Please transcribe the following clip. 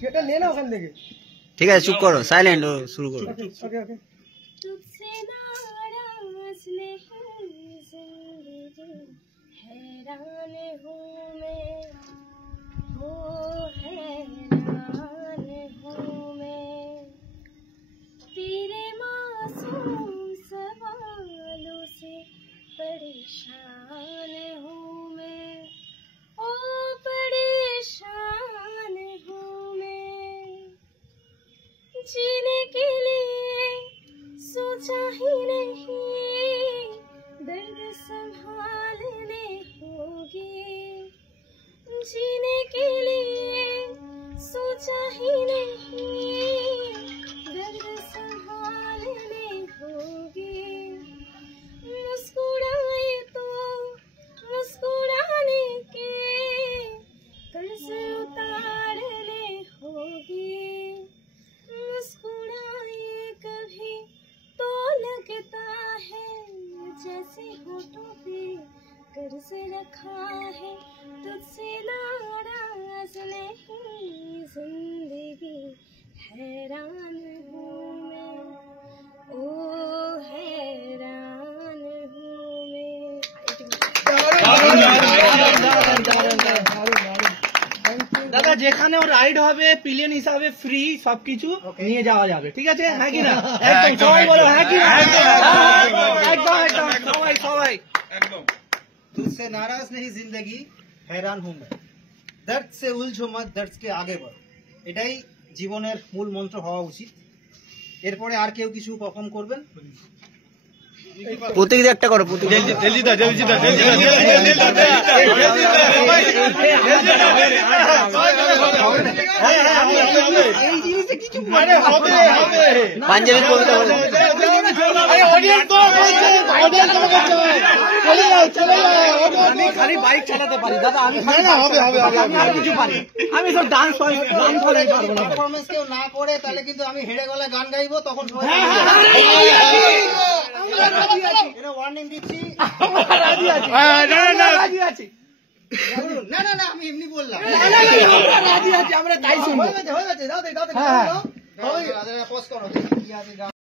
সেটা নে না ওখান থেকে। ঠিক আছে চুপ করো, সাইলেন্ট, শুরু করো। ওকে ওকে। तुझसे नाराज नहीं जिंदगी हैरान हूँ मैं, हो हैरान हूँ मैं, तेरे मासूम सवालों से परेशान हूँ मैं, ओ परेशान हूँ मैं, जीने के लिए सोचा ही नहीं, दर्द संभालने होगी, जीने के लिए सोचा ही नहीं, दर्द संभालने होगी, मुस्कुराए तो मुस्कुराने के कर्ज उतारने होगी, मुस्कुराए कभी तो लगता है जैसे होठों पे कर्ज रखा है, तुझसे नाराज नहीं जिंदगी हैरान हूँ मैं, ओ हैरान हूँ मैं। দাদা যেখানে ও রাইড হবে প্লেন হিসাবে ফ্রি সবকিছু নিয়ে যাওয়া যাবে, ঠিক আছে? হ্যাঁ কি না? একদম সবাই বলো হ্যাঁ কি না? একদম একদম সবাই সবাই एकदम। तुझसे नाराज नहीं जिंदगी हैरान हूँ मैं, दर्द से उलझो मत दर्द के आगे बढ़ो, এটাই জীবনের মূল মন্ত্র হওয়া উচিত। এরপরে আর কেউ কিছু পারফর্ম করবেন? প্রতীক একটা করো, প্রতীক। পাঞ্জাবি বলতে বলে খালি বাইক চালাতে পারি দাদা, আমি আর কিছু পারি, আমি সব ডান্স পারফরমেন্স কেউ না করে তাহলে কিন্তু আমি হেডে গলায় গান গাইবো, তখন ওয়ার্নিং দিচ্ছি। রাজি আছি, না না না আমি এমনি বললাম, রাজি আছি, আমরা তাই শুনবো। হয়ে গেছে দাও দাও পজ করো।